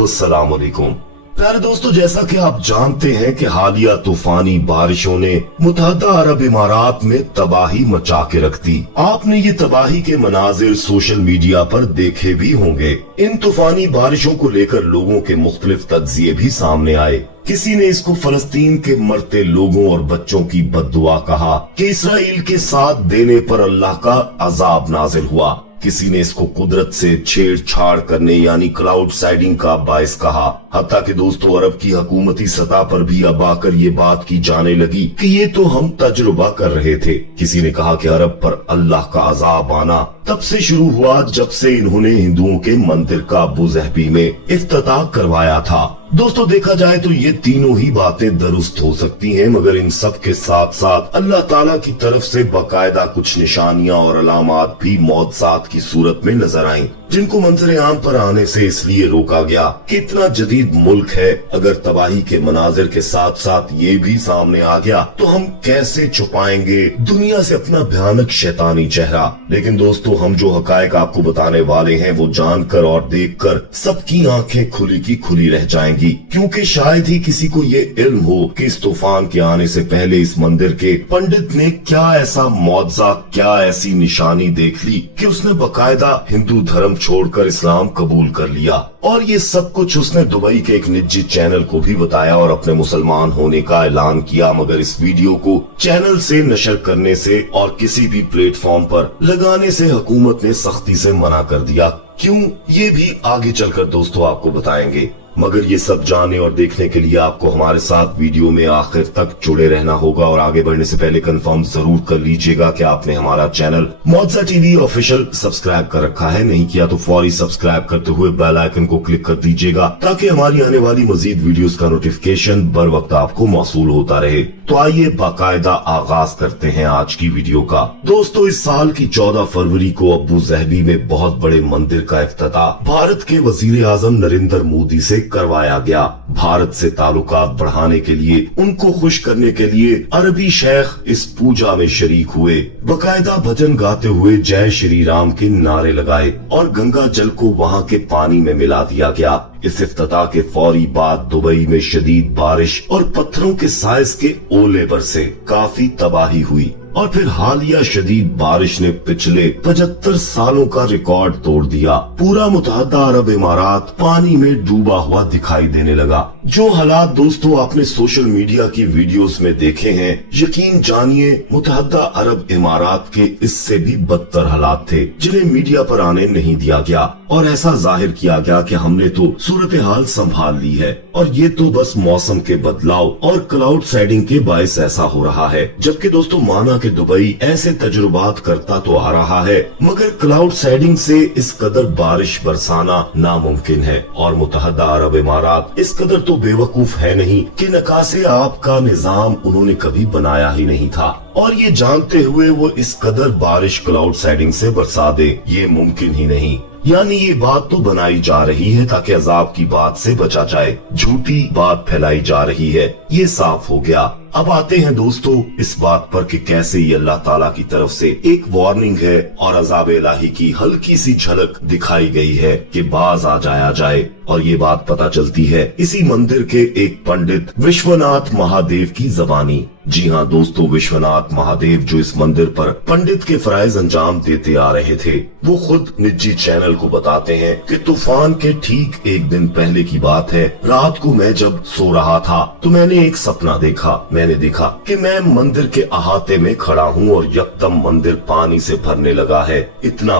अस्सलाम वालेकुम। प्यारे दोस्तों, जैसा कि आप जानते हैं कि हालिया तूफानी बारिशों ने मुत्तहदा अरब इमारात में तबाही मचा के रख दी। आपने ये तबाही के मनाजिर सोशल मीडिया पर देखे भी होंगे। इन तूफानी बारिशों को लेकर लोगों के मुख्तलिफ तज्जिए भी सामने आए। किसी ने इसको फलस्तीन के मरते लोगों और बच्चों की बद्दुआ कहा कि इसराइल के साथ देने पर अल्लाह का अजाब नाजिल हुआ। किसी ने इसको कुदरत से छेड़छाड़ करने यानी क्लाउड साइडिंग का बायस कहा। हत्ता कि दोस्तों, अरब की हुकूमती सतह पर भी अब आकर ये बात की जाने लगी कि ये तो हम तजुर्बा कर रहे थे। किसी ने कहा कि अरब पर अल्लाह का अजाब आना तब से शुरू हुआ जब से इन्होंने हिंदुओं के मंदिर का अबू ज़हबी में इफ्तिताह करवाया था। दोस्तों, देखा जाए तो ये तीनों ही बातें दुरुस्त हो सकती हैं, मगर इन सब के साथ साथ अल्लाह ताला की तरफ से बाकायदा कुछ निशानियां और अलामात भी मौजज़ात की सूरत में नजर आईं, जिनको मंजर आम पर आने से इसलिए रोका गया कि इतना जदीद मुल्क है। अगर तबाही के मनाजिर के साथ साथ ये भी सामने आ गया तो हम कैसे छुपाएंगे दुनिया से अपना भयानक शैतानी चेहरा। लेकिन दोस्तों, हम जो हकायक आपको बताने वाले हैं वो जानकर और देखकर सबकी आंखें खुली की खुली रह जाएंगी, क्योंकि शायद ही किसी को ये इल्म हो कि इस तूफान के आने से पहले इस मंदिर के पंडित ने क्या ऐसा मौजज़ा, क्या ऐसी निशानी देख ली कि उसने बाकायदा हिंदू धर्म छोड़कर इस्लाम कबूल कर लिया। और ये सब कुछ उसने दुबई के एक निजी चैनल को भी बताया और अपने मुसलमान होने का ऐलान किया। मगर इस वीडियो को चैनल से नशर करने से और किसी भी प्लेटफॉर्म पर लगाने से हुकूमत ने सख्ती से मना कर दिया। क्यों, ये भी आगे चलकर दोस्तों आपको बताएंगे। मगर ये सब जानने और देखने के लिए आपको हमारे साथ वीडियो में आखिर तक जुड़े रहना होगा। और आगे बढ़ने से पहले कंफर्म जरूर कर लीजिएगा कि आपने हमारा चैनल मौजज़ा टीवी ऑफिशियल सब्सक्राइब कर रखा है। नहीं किया तो फौरी सब्सक्राइब करते हुए बेल आइकन को क्लिक कर दीजिएगा, ताकि हमारी आने वाली मजीद वीडियोस का नोटिफिकेशन बर वक्त आपको मौसूल होता रहे। तो आइए बाकायदा आगाज करते हैं आज की वीडियो का। दोस्तों, इस साल की 14 फरवरी को अबू ज़हबी में बहुत बड़े मंदिर का इफ्तिताह भारत के वजीर आजम नरेंद्र मोदी से करवाया गया। भारत से ताल्लुकात बढ़ाने के लिए, उनको खुश करने के लिए अरबी शेख इस पूजा में शरीक हुए। बाकायदा भजन गाते हुए जय श्री राम के नारे लगाए और गंगा जल को वहाँ के पानी में मिला दिया गया। इस इफ्तिताह के फौरी बाद दुबई में शदीद बारिश और पत्थरों के साइज के ओले बरसे, काफी तबाही हुई। और फिर हालिया शदीद बारिश ने पिछले 75 सालों का रिकॉर्ड तोड़ दिया। पूरा मुत्तहदा अरब इमारात पानी में डूबा हुआ दिखाई देने लगा। जो हालात दोस्तों आपने सोशल मीडिया की वीडियोस में देखे हैं, यकीन जानिए मुत्तहदा अरब इमारात के इससे भी बदतर हालात थे, जिन्हें मीडिया पर आने नहीं दिया गया और ऐसा जाहिर किया गया कि हमने तो सूरत हाल संभाल ली है और ये तो बस मौसम के बदलाव और क्लाउड साइडिंग के बायस ऐसा हो रहा है। जबकि दोस्तों, माना कि दुबई ऐसे तजुर्बात करता तो आ रहा है, मगर क्लाउड साइडिंग से इस कदर बारिश बरसाना नामुमकिन है। और मुत्तहदा अरब इमारात इस कदर तो बेवकूफ है नहीं कि नकासे आब का निजाम उन्होंने कभी बनाया ही नहीं था। और ये जानते हुए वो इस कदर बारिश क्लाउड साइडिंग से बरसा दे, ये मुमकिन ही नहीं। यानी ये बात तो बनाई जा रही है ताकि अजाब की बात से बचा जाए, झूठी बात फैलाई जा रही है, ये साफ हो गया। अब आते हैं दोस्तों इस बात पर कि कैसे ये अल्लाह ताला की तरफ से एक वार्निंग है और अजाब इलाही की हल्की सी झलक दिखाई गई है कि बाज आ जाया जाए। और ये बात पता चलती है इसी मंदिर के एक पंडित विश्वनाथ महादेव की जबानी। जी हाँ दोस्तों, विश्वनाथ महादेव जो इस मंदिर पर पंडित के फराइज अंजाम देते आ रहे थे, वो खुद निजी चैनल को बताते हैं कि तूफान के ठीक एक दिन पहले की बात है। रात को मैं जब सो रहा था तो मैंने एक सपना देखा। मैंने देखा कि मैं मंदिर के अहाते में खड़ा हूँ और यकदम मंदिर पानी से भरने लगा है। इतना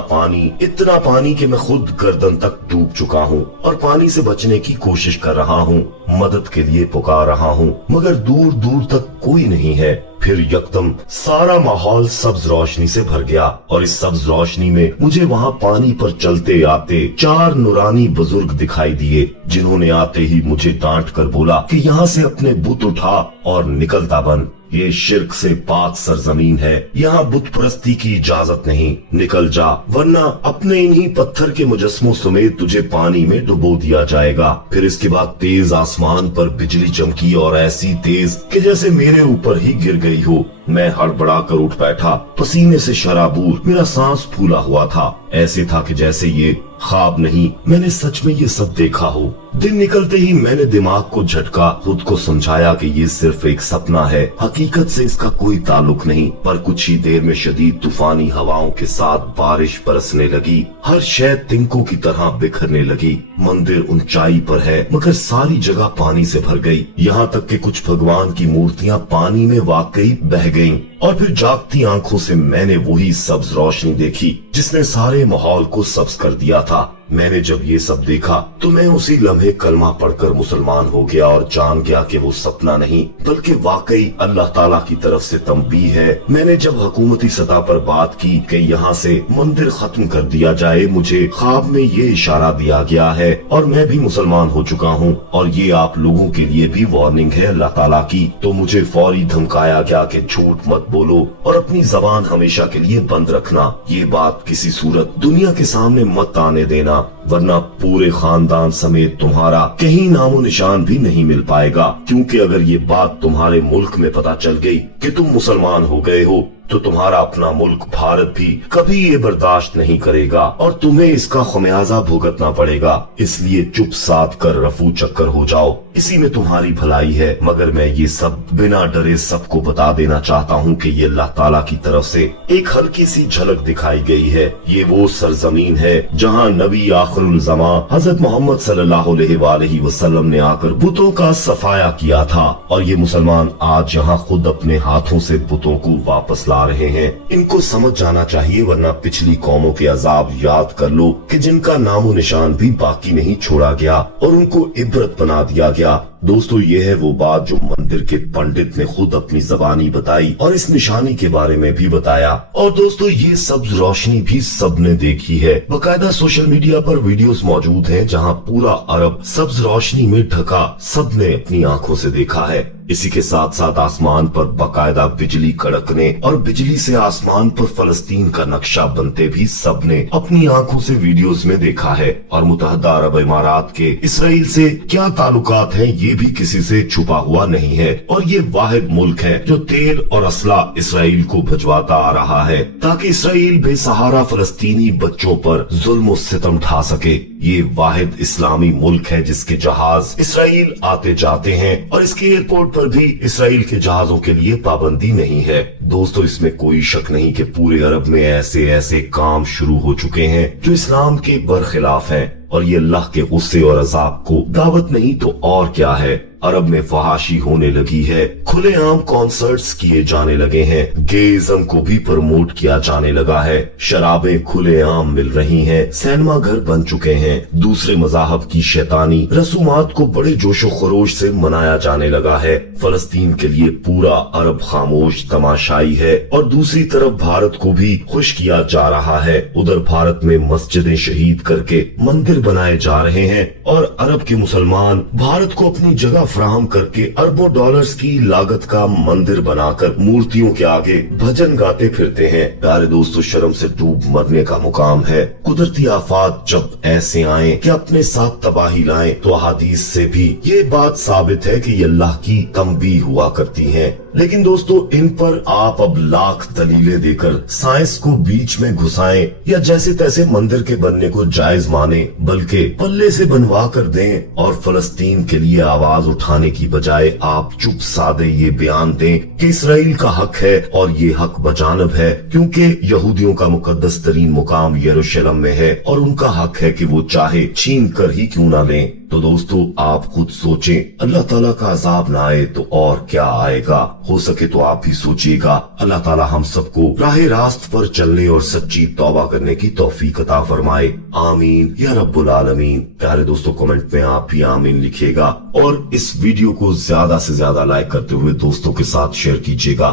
पानी कि मैं खुद गर्दन तक डूब चुका हूँ और पानी से बचने की कोशिश कर रहा हूँ, मदद के लिए पुकार रहा हूँ, मगर दूर दूर तक कोई नहीं है। फिर यकदम सारा माहौल सब्ज रोशनी से भर गया और इस सब्ज रोशनी में मुझे वहाँ पानी पर चलते आते 4 नूरानी बुजुर्ग दिखाई दिए, जिन्होंने आते ही मुझे डांट कर बोला कि यहाँ से अपने बुत उठा और निकलता बन। ये शिर्क से पाक सरजमीन है, यहाँ बुत परस्ती की इजाजत नहीं, निकल जा वरना अपने इन्हीं पत्थर के मुजस्मों समेत तुझे पानी में डुबो दिया जाएगा। फिर इसके बाद तेज आसमान पर बिजली चमकी और ऐसी तेज कि जैसे मेरे ऊपर ही गिर गई हो। मैं हड़बड़ा कर उठ बैठा, पसीने से शराबूर, मेरा सांस फूला हुआ था। ऐसे था कि जैसे ये ख्वाब नहीं, मैंने सच में ये सब देखा हो। दिन निकलते ही मैंने दिमाग को झटका, खुद को समझाया कि ये सिर्फ एक सपना है, हकीकत से इसका कोई ताल्लुक नहीं। पर कुछ ही देर में शदीद तूफानी हवाओं के साथ बारिश बरसने लगी, हर शय तिनकों की तरह बिखरने लगी। मंदिर ऊंचाई पर है मगर सारी जगह पानी से भर गई, यहाँ तक कि कुछ भगवान की मूर्तियां पानी में वाकई बह गईं। और फिर जागती आंखों से मैंने वही सब्ज रोशनी देखी जिसने सारे माहौल को सब्ज कर दिया था। मैंने जब ये सब देखा तो मैं उसी लम्हे कलमा पढ़कर मुसलमान हो गया और जान गया कि वो सपना नहीं बल्कि वाकई अल्लाह ताला की तरफ से तंबीह है। मैंने जब हुकूमती सतह पर बात की कि यहाँ से मंदिर खत्म कर दिया जाए, मुझे ख्वाब में ये इशारा दिया गया है और मैं भी मुसलमान हो चुका हूँ और ये आप लोगों के लिए भी वार्निंग है अल्लाह ताला की। तो मुझे फौरी धमकाया गया कि झूठ मत बोलो और अपनी जबान हमेशा के लिए बंद रखना, ये बात किसी सूरत दुनिया के सामने मत आने देना, वरना पूरे खानदान समेत तुम्हारा कहीं नामो निशान भी नहीं मिल पाएगा। क्योंकि अगर ये बात तुम्हारे मुल्क में पता चल गई कि तुम मुसलमान हो गए हो तो तुम्हारा अपना मुल्क भारत भी कभी ये बर्दाश्त नहीं करेगा और तुम्हें इसका खमियाजा भुगतना पड़ेगा। इसलिए चुप साध कर रफू चक्कर हो जाओ, इसी में तुम्हारी भलाई है। मगर मैं ये सब बिना डरे सबको बता देना चाहता हूँ कि ये अल्लाह ताला की तरफ से एक हल्की सी झलक दिखाई गई है। ये वो सरजमीन है जहाँ नबी आखिरुल ज़मा हजरत मोहम्मद सल्लल्लाहु अलैहि वसल्लम ने आकर बुतों का सफाया किया था और ये मुसलमान आज यहाँ खुद अपने हाथों से बुतों को वापस ला रहे हैं। इनको समझ जाना चाहिए, वरना पिछली कौमों के अजाब याद कर लो कि जिनका नामो निशान भी बाकी नहीं छोड़ा गया और उनको इबरत बना दिया गया। दोस्तों, ये है वो बात जो मंदिर के पंडित ने खुद अपनी जबानी बताई और इस निशानी के बारे में भी बताया। और दोस्तों, ये सब्ज रोशनी भी सबने देखी है, बकायदा सोशल मीडिया पर वीडियोस मौजूद हैं जहां पूरा अरब सब्ज रोशनी में ढका सबने अपनी आंखों से देखा है। इसी के साथ साथ आसमान पर बकायदा बिजली कड़कने और बिजली से आसमान पर फलस्तीन का नक्शा बनते भी सबने अपनी आंखों से वीडियोस में देखा है। और मुत्तहदा अरब इमारात के इसराइल से क्या ताल्लुकात हैं ये भी किसी से छुपा हुआ नहीं है। और ये वाहिद मुल्क है जो तेल और असला इसराइल को भिजवाता आ रहा है ताकि इसराइल बेसहारा फलस्तीनी बच्चों पर जुल्म और सितम ढा सके। ये वाहिद इस्लामी मुल्क है जिसके जहाज इसराइल आते जाते हैं और इसके एयरपोर्ट पर भी इसराइल के जहाजों के लिए पाबंदी नहीं है। दोस्तों, इसमें कोई शक नहीं कि पूरे अरब में ऐसे ऐसे काम शुरू हो चुके हैं जो इस्लाम के बरखिलाफ हैं और ये अल्लाह के गुस्से और अजाब को दावत नहीं तो और क्या है। अरब में फहाशी होने लगी है, खुलेआम कॉन्सर्ट्स किए जाने लगे हैं, गेइज्म को भी प्रमोट किया जाने लगा है, शराबें खुलेआम मिल रही हैं, सिनेमा घर बन चुके हैं, दूसरे मजाहब की शैतानी रसूमात को बड़े जोशो खरोश से मनाया जाने लगा है। फलस्तीन के लिए पूरा अरब खामोश तमाशाई है और दूसरी तरफ भारत को भी खुश किया जा रहा है। उधर भारत में मस्जिदें शहीद करके मंदिर बनाए जा रहे हैं और अरब के मुसलमान भारत को अपनी जगह फराहम करके अरबों डॉलर्स की लागत का मंदिर बनाकर मूर्तियों के आगे भजन गाते फिरते हैं। प्यारे दोस्तों, शर्म से डूब मरने का मुकाम है। कुदरती आफात जब ऐसे आए कि अपने साथ तबाही लाएं तो अहादीस से भी ये बात साबित है कि ये अल्लाह की तंबीह हुआ करती हैं। लेकिन दोस्तों, इन पर आप अब लाख दलीलें देकर साइंस को बीच में घुसाएं या जैसे तैसे मंदिर के बनने को जायज माने, बल्कि पल्ले से बनवा कर दें और फलस्तीन के लिए आवाज उठाने की बजाय आप चुप सादे ये बयान दें कि इसराइल का हक है और ये हक बजानब है क्योंकि यहूदियों का मुकद्दस तरीन मुकाम यरूशलेम में है और उनका हक है कि वो चाहे छीन कर ही क्यों ना लें। तो दोस्तों, आप खुद सोचें, अल्लाह ताला का अजाब ना आए तो और क्या आएगा। हो सके तो आप भी सोचिएगा। अल्लाह ताला हम सबको राहे रास्त पर चलने और सच्ची तौबा करने की तौफीक अता फरमाए। आमीन या रब्बुल आलमीन। प्यारे दोस्तों, कमेंट में आप भी आमीन लिखिएगा और इस वीडियो को ज्यादा से ज्यादा लाइक करते हुए दोस्तों के साथ शेयर कीजिएगा।